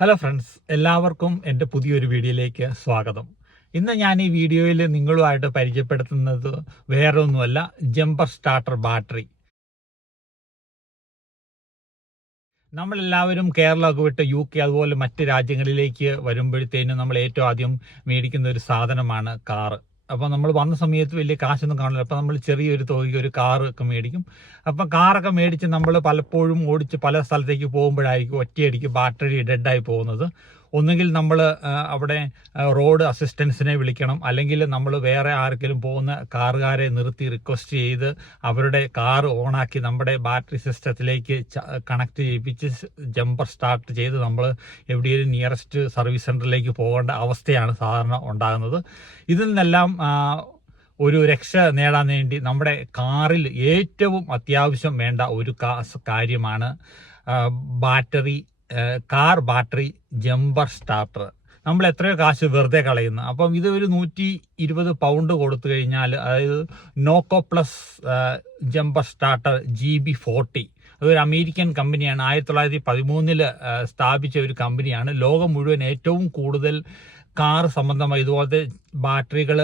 Hello friends എല്ലാവർക്കും എന്റെ പുതിയൊരു വീഡിയോയിലേക്ക് സ്വാഗതം. ഇന്ന് ഞാൻ ഈ വീഡിയോയിൽ നിങ്ങളുമായിട്ട് പരിചയപ്പെടുത്തുന്നത് വേറെ ഒന്നുമല്ല ജമ്പർ സ്റ്റാർട്ടർ ബാറ്ററി. നമ്മളെല്ലാവരും കേരളമൊക്കെ വിട്ട് യു കെ അതുപോലെ മറ്റ് രാജ്യങ്ങളിലേക്ക് വരുമ്പോഴത്തേനും നമ്മൾ ഏറ്റവും ആദ്യം മേടിക്കുന്ന ഒരു സാധനമാണ് കാറ്. അപ്പോൾ നമ്മൾ വന്ന സമയത്ത് വലിയ കാശൊന്നും കാണില്ല. അപ്പോൾ നമ്മൾ ചെറിയൊരു തുകയ്ക്ക് ഒരു കാർ ഒക്കെ മേടിക്കും. അപ്പം കാറൊക്കെ മേടിച്ച് നമ്മൾ പലപ്പോഴും ഓടിച്ച് പല സ്ഥലത്തേക്ക് പോകുമ്പോഴായിരിക്കും ഒറ്റയടിക്ക് ബാറ്ററി ഡെഡായി പോകുന്നത്. ഒന്നുകിൽ നമ്മൾ അവിടെ റോഡ് അസിസ്റ്റൻസിനെ വിളിക്കണം. അല്ലെങ്കിൽ നമ്മൾ വേറെ ആർക്കെങ്കിലും പോകുന്ന കാറുകാരെ നിർത്തി റിക്വസ്റ്റ് ചെയ്ത് അവരുടെ കാർ ഓണാക്കി നമ്മുടെ ബാറ്ററി സിസ്റ്റത്തിലേക്ക് കണക്ട് ചെയ്യിപ്പിച്ച് ജമ്പർ സ്റ്റാർട്ട് ചെയ്ത് നമ്മൾ എവിടെയെങ്കിലും നിയറസ്റ്റ് സർവീസ് സെന്ററിലേക്ക് പോകേണ്ട അവസ്ഥയാണ് സാധാരണ ഉണ്ടാകുന്നത്. ഇതിൽ നിന്നെല്ലാം ഒരു രക്ഷ നേടാൻ വേണ്ടി നമ്മുടെ കാറിൽ ഏറ്റവും അത്യാവശ്യം വേണ്ട ഒരു കാര്യമാണ് battery car battery jumper starter. നമ്മൾ എത്രയോ കാശ് വെറുതെ കളയുന്നു. അപ്പം ഇത് ഒരു നൂറ്റി ഇരുപത് പൗണ്ട് കൊടുത്തു കഴിഞ്ഞാൽ അതായത് NOCO plus jumper starter G B forty. അതൊരു അമേരിക്കൻ കമ്പനിയാണ്. ആയിരത്തി തൊള്ളായിരത്തി പതിമൂന്നിൽ സ്ഥാപിച്ച ഒരു കമ്പനിയാണ്. ലോകം മുഴുവൻ ഏറ്റവും കൂടുതൽ കാർ സംബന്ധമായി ഇതുപോലത്തെ ബാറ്ററികൾ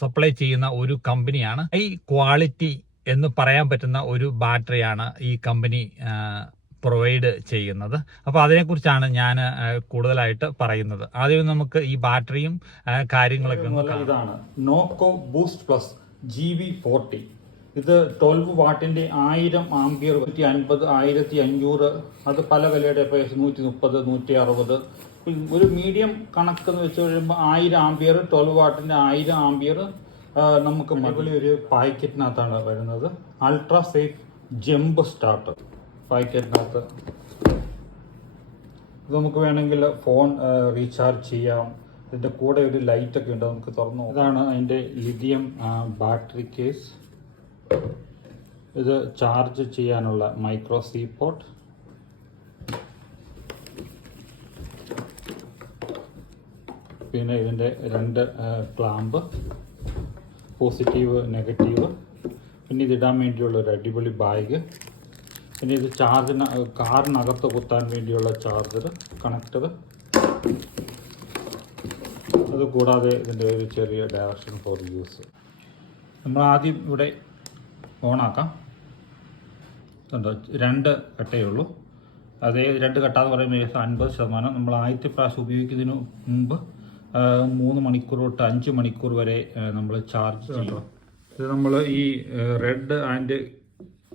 സപ്ലൈ ചെയ്യുന്ന ഒരു കമ്പനിയാണ്. ഈ ക്വാളിറ്റി എന്ന് പറയാൻ പറ്റുന്ന ഒരു ബാറ്ററിയാണ് ഈ കമ്പനി പ്രൊവൈഡ് ചെയ്യുന്നത്. അപ്പോൾ അതിനെക്കുറിച്ചാണ് ഞാൻ കൂടുതലായിട്ട് പറയുന്നത്. ആദ്യം നമുക്ക് ഈ ബാറ്ററിയും കാര്യങ്ങളൊക്കെ ഇതാണ്. NOCO boost plus G V forty ഇത് ട്വൽവ് വാട്ടിന്റെ ആയിരം ആംബിയർ നൂറ്റി അൻപത് ആയിരത്തി അഞ്ഞൂറ് അത് പല വിലയുടെ ഇപ്പോൾ നൂറ്റി മുപ്പത് നൂറ്റി അറുപത് ഒരു മീഡിയം കണക്ക് എന്ന് വെച്ച് കഴിയുമ്പോൾ ആയിരം ആംബിയർ ട്വൽവ് വാട്ടിന്റെ ആയിരം ആംബിയർ നമുക്ക് മകളി ഒരു പാക്കറ്റിനകത്താണ് വരുന്നത്. അൾട്രാ സേഫ് ജമ്പ് സ്റ്റാർട്ടർ പാക്കറ്റിനകത്ത് ഇത് നമുക്ക് വേണമെങ്കിൽ ഫോൺ റീചാർജ് ചെയ്യാം. ഇതിന്റെ കൂടെ ഒരു ലൈറ്റൊക്കെ ഉണ്ട് നമുക്ക് തുറന്നു. ഇതാണ് അതിന്റെ ലിഥിയം ബാറ്ററി കേസ് ഇത് ചാർജ് ചെയ്യാനുള്ള മൈക്രോ സി പോട്ട് പിന്നെ ഇതിന്റെ രണ്ട് ക്ലാമ്പ് പോസിറ്റീവ് നെഗറ്റീവ് പിന്നെ ഇതിടാൻ വേണ്ടിയുള്ള ഒരു അടിപൊളി ബാഗ് പിന്നെ ഇത് ചാർജിന് കാറിനകത്ത് കുത്താൻ വേണ്ടിയുള്ള ചാർജർ കണക്ടർ അത് കൂടാതെ ഇതിന്റെ ഒരു ചെറിയ ഡയറക്ഷൻ ഫോർ യൂസ് നമ്മൾ ആദ്യം ഇവിടെ ഓണാക്കാം ഉണ്ടോ രണ്ട് കട്ടയുള്ളൂ അതേ രണ്ട് കട്ട എന്ന് പറയുമ്പോൾ ഏകദേശം അൻപത് ശതമാനം. നമ്മൾ ആദ്യത്തെ പ്രാവശ്യം ഉപയോഗിക്കുന്നതിന് മുമ്പ് മൂന്ന് മണിക്കൂർ തൊട്ട് അഞ്ച് മണിക്കൂർ വരെ നമ്മൾ ചാർജ് ചെയ്യണം ഇത് നമ്മൾ ഈ റെഡ് ആൻഡ്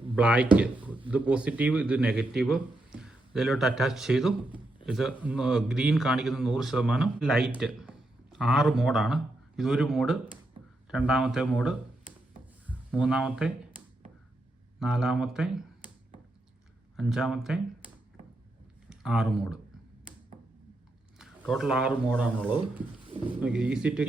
ബ്ലാക്ക് ഇത് പോസിറ്റീവ് ഇത് നെഗറ്റീവ് ഇതിലോട്ട് അറ്റാച്ച് ചെയ്തു. ഇത് ഗ്രീൻ കാണിക്കുന്ന നൂറ് ശതമാനം ലൈറ്റ് ആറ് മോഡാണ് ഇതൊരു മോഡ് രണ്ടാമത്തെ മോഡ് മൂന്നാമത്തെ നാലാമത്തെ അഞ്ചാമത്തെ ആറ് മോഡ് ടോട്ടൽ ആറ് മോഡാണുള്ളത്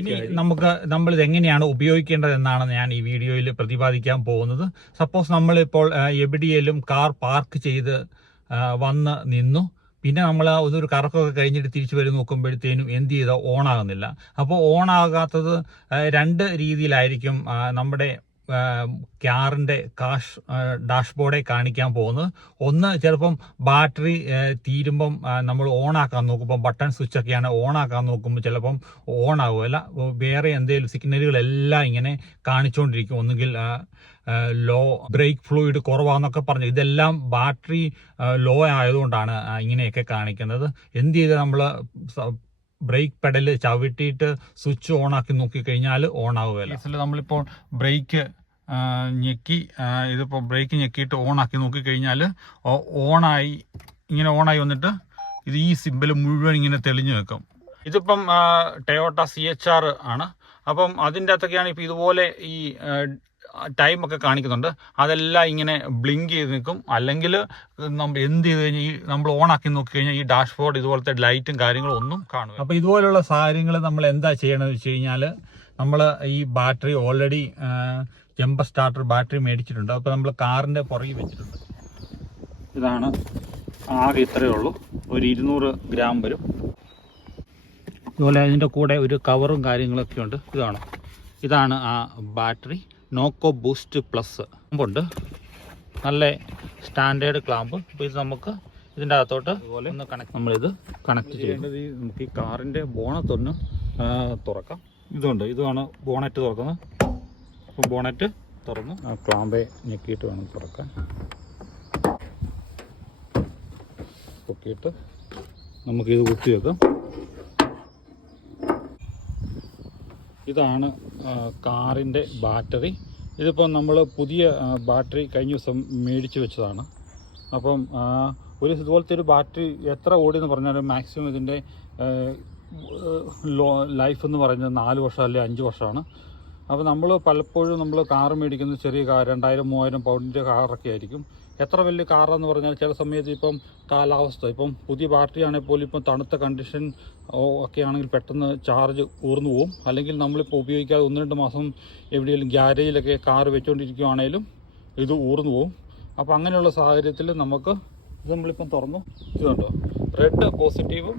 ഇനി നമുക്ക് നമ്മൾ ഇത് എങ്ങനെയാണ് ഉപയോഗിക്കേണ്ടത് എന്നാണ് ഞാൻ ഈ വീഡിയോയിൽ പ്രതിപാദിക്കാൻ പോകുന്നത്. സപ്പോസ് നമ്മളിപ്പോൾ എവിടെയെങ്കിലും കാർ പാർക്ക് ചെയ്ത് വന്ന് നിന്നു. പിന്നെ നമ്മൾ ഒരു കറക്കമൊക്കെ കഴിഞ്ഞിട്ട് തിരിച്ചു വരും നോക്കുമ്പോഴത്തേനും എന്ത് ചെയ്താൽ ഓൺ ആകുന്നില്ല. അപ്പോൾ ഓൺ ആകാത്തത് രണ്ട് രീതിയിലായിരിക്കും നമ്മുടെ കാറിന്റെ കാഷ് ഡാഷ്ബോർഡെ കാണിക്കാൻ പോകുന്നത് ഒന്ന് ചിലപ്പം ബാറ്ററി തീരുമ്പം നമ്മൾ ഓണാക്കാൻ നോക്കുമ്പോൾ ബട്ടൺ സ്വിച്ച് ഒക്കെയാണ് ഓൺ ആക്കാൻ നോക്കുമ്പോൾ ചിലപ്പം ഓൺ ആകുമല്ല വേറെ എന്തെങ്കിലും സിഗ്നലുകളെല്ലാം ഇങ്ങനെ കാണിച്ചുകൊണ്ടിരിക്കും. ഒന്നുകിൽ ലോ ബ്രേക്ക് ഫ്ലൂയിഡ് കുറവാന്നൊക്കെ പറഞ്ഞു ഇതെല്ലാം ബാറ്ററി ലോ ആയതുകൊണ്ടാണ് ഇങ്ങനെയൊക്കെ കാണിക്കുന്നത്. എന്ത് ചെയ്ത് നമ്മൾ ബ്രേക്ക് പെഡൽ ചവിട്ടിയിട്ട് സ്വിച്ച് ഓൺ ആക്കി നോക്കിക്കഴിഞ്ഞാൽ ഓൺ ആവുകയില്ല നമ്മളിപ്പോൾ ബ്രേക്ക് ഞെക്കി ഇതിപ്പോൾ ബ്രേക്ക് ഞെക്കിയിട്ട് ഓൺ ആക്കി നോക്കിക്കഴിഞ്ഞാൽ ഓണായി ഇങ്ങനെ ഓണായി വന്നിട്ട് ഇത് ഈ സിമ്പിൾ മുഴുവൻ ഇങ്ങനെ തെളിഞ്ഞു നിൽക്കും. ഇതിപ്പം ടയോട്ട സി എച്ച് ആർ ആണ്. അപ്പം അതിന്റെ അകത്തൊക്കെയാണ് ഇപ്പോൾ ഇതുപോലെ ഈ ടൈം ഒക്കെ കാണിക്കുന്നുണ്ട്. അതെല്ലാം ഇങ്ങനെ ബ്ലിങ്ക് ചെയ്ത് നിൽക്കും. അല്ലെങ്കിൽ നമ്മൾ എന്ത് ചെയ്ത് കഴിഞ്ഞാൽ ഈ നമ്മൾ ഓൺ ആക്കി നോക്കി കഴിഞ്ഞാൽ ഈ ഡാഷ്ബോർഡ് ഇതുപോലത്തെ ലൈറ്റും കാര്യങ്ങളും ഒന്നും കാണും അപ്പോൾ ഇതുപോലുള്ള സാഹചര്യങ്ങൾ നമ്മൾ എന്താ ചെയ്യണമെന്ന് വെച്ച് കഴിഞ്ഞാൽ നമ്മൾ ഈ battery already jumper starter battery മേടിച്ചിട്ടുണ്ട്. അപ്പോൾ നമ്മൾ കാറിന്റെ പുറകിൽ വെച്ചിട്ടുണ്ട്. ഇതാണ് ആകെ ഇത്രയേ ഉള്ളൂ. ഒരു ഇരുന്നൂറ് ഗ്രാം വരും. അതുപോലെ അതിന്റെ കൂടെ ഒരു കവറും കാര്യങ്ങളൊക്കെ ഉണ്ട്. ഇതാണ് ഇതാണ് ആ ബാറ്ററി നോക്കോ ബൂസ്റ്റ് പ്ലസ് ക്ലാമ്പുണ്ട്. നല്ല സ്റ്റാൻഡേർഡ് ക്ലാമ്പ്. അപ്പോൾ ഇത് നമുക്ക് ഇതിന്റെ അകത്തോട്ട് അതുപോലെ ഒന്ന് കണക്ട് നമ്മളിത് കണക്ട് ചെയ്യേണ്ടത് ഈ നമുക്ക് ഈ കാറിന്റെ ബോണത്തൊന്ന് തുറക്കാം. ഇതുണ്ട്. ഇതാണ് ബോണറ്റ് തുറക്കുന്നത്. അപ്പോൾ ബോണറ്റ് തുറന്ന് ആ ക്ലാമ്പെ ഞെക്കിയിട്ട് വേണം തുറക്കാൻ. പൊക്കിയിട്ട് നമുക്കിത് കുത്തി വെക്കാം ഇതാണ് കാറിന്റെ ബാറ്ററി. ഇതിപ്പോൾ നമ്മൾ പുതിയ ബാറ്ററി കഴിഞ്ഞ ദിവസം മേടിച്ച് വെച്ചതാണ്. അപ്പം ഒരു ഇതുപോലത്തെ ഒരു ബാറ്ററി എത്ര ഓടിയെന്ന് പറഞ്ഞാലും മാക്സിമം ഇതിന്റെ ലോ ലൈഫ് എന്ന് പറയുന്നത് നാല് വർഷം അല്ലെങ്കിൽ അഞ്ച് വർഷമാണ്. അപ്പോൾ നമ്മൾ പലപ്പോഴും നമ്മൾ കാർ മേടിക്കുന്ന ചെറിയ കാർ രണ്ടായിരം മൂവായിരം പൗണ്ടിന്റെ കാറൊക്കെ ആയിരിക്കും. എത്ര വലിയ കാറാന്ന് പറഞ്ഞാൽ ചില സമയത്ത് ഇപ്പം കാലാവസ്ഥ. ഇപ്പം പുതിയ പാർട്ടിയാണെങ്കിൽ പോലും ഇപ്പം തണുത്ത കണ്ടീഷൻ ഒക്കെ ആണെങ്കിൽ പെട്ടെന്ന് ചാർജ് ഊർന്നു പോകും അല്ലെങ്കിൽ നമ്മളിപ്പോൾ ഉപയോഗിക്കാതെ ഒന്ന് രണ്ട് മാസം എവിടെയെങ്കിലും ഗ്യാരേജിലൊക്കെ കാർ വെച്ചുകൊണ്ടിരിക്കുകയാണേലും ഇത് ഊർന്നു പോകും അപ്പോൾ അങ്ങനെയുള്ള സാഹചര്യത്തിൽ നമുക്ക് ഇത് നമ്മളിപ്പം തുറന്നു. ഇത് കണ്ടോ? റെഡ് പോസിറ്റീവും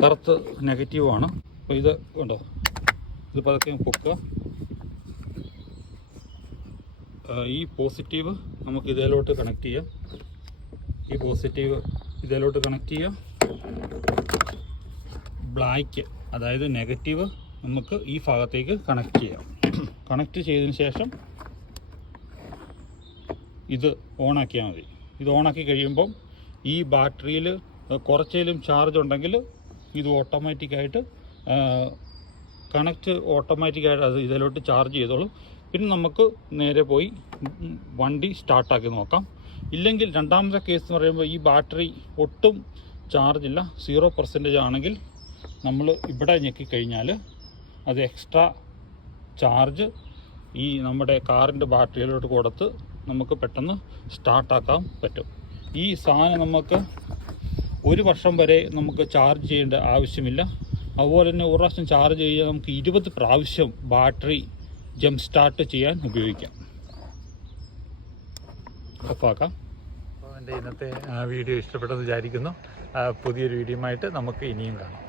കറുത്ത് നെഗറ്റീവുമാണ് അപ്പോൾ ഇത് കണ്ടോ? ഇത് പതുക്കെ പൊക്കുക. ഈ പോസിറ്റീവ് നമുക്ക് ഇതിലോട്ട് കണക്ട് ചെയ്യാം. ഈ പോസിറ്റീവ് ഇതിലോട്ട് കണക്ട് ചെയ്യാം. ബ്ലാക്ക് അതായത് നെഗറ്റീവ് നമുക്ക് ഈ ഭാഗത്തേക്ക് കണക്ട് ചെയ്യാം. കണക്ട് ചെയ്തതിന് ശേഷം ഇത് ഓണാക്കിയാൽ മതി. ഇത് ഓണാക്കി കഴിയുമ്പം ഈ ബാറ്ററിയിൽ കുറച്ചേലും ചാർജ് ഉണ്ടെങ്കിൽ ഇത് ഓട്ടോമാറ്റിക്കായിട്ട് കണക്റ്റ് ഓട്ടോമാറ്റിക്കായിട്ട് അത് ഇതിലോട്ട് ചാർജ് ചെയ്തോളും. പിന്നെ നമുക്ക് നേരെ പോയി വണ്ടി സ്റ്റാർട്ടാക്കി നോക്കാം. ഇല്ലെങ്കിൽ രണ്ടാമത്തെ കേസ് എന്ന് പറയുമ്പോൾ ഈ ബാറ്ററി ഒട്ടും ചാർജ് ഇല്ല. സീറോ പെർസെന്റേജ് ആണെങ്കിൽ നമ്മൾ ഇവിടെ ഞെക്കിക്കഴിഞ്ഞാൽ അത് എക്സ്ട്രാ ചാർജ് ഈ നമ്മുടെ കാറിന്റെ ബാറ്ററിയിലോട്ട് കൊടുത്ത് നമുക്ക് പെട്ടെന്ന് സ്റ്റാർട്ടാക്കാൻ പറ്റും. ഈ സാധനം നമുക്ക് ഒരു വർഷം വരെ നമുക്ക് ചാർജ് ചെയ്യേണ്ട ആവശ്യമില്ല. അതുപോലെ തന്നെ ഒരു പ്രാവശ്യം ചാർജ് ചെയ്യാൻ നമുക്ക് ഇരുപത് പ്രാവശ്യം ബാറ്ററി ജം സ്റ്റാർട്ട് ചെയ്യാൻ ഉപയോഗിക്കാം. ഓഫാക്കാം അപ്പോൾ എന്റെ ഇന്നത്തെ വീഡിയോ ഇഷ്ടപ്പെട്ടെന്ന് വിചാരിക്കുന്നു. പുതിയൊരു വീഡിയോ ആയിട്ട് നമുക്ക് ഇനിയും കാണാം.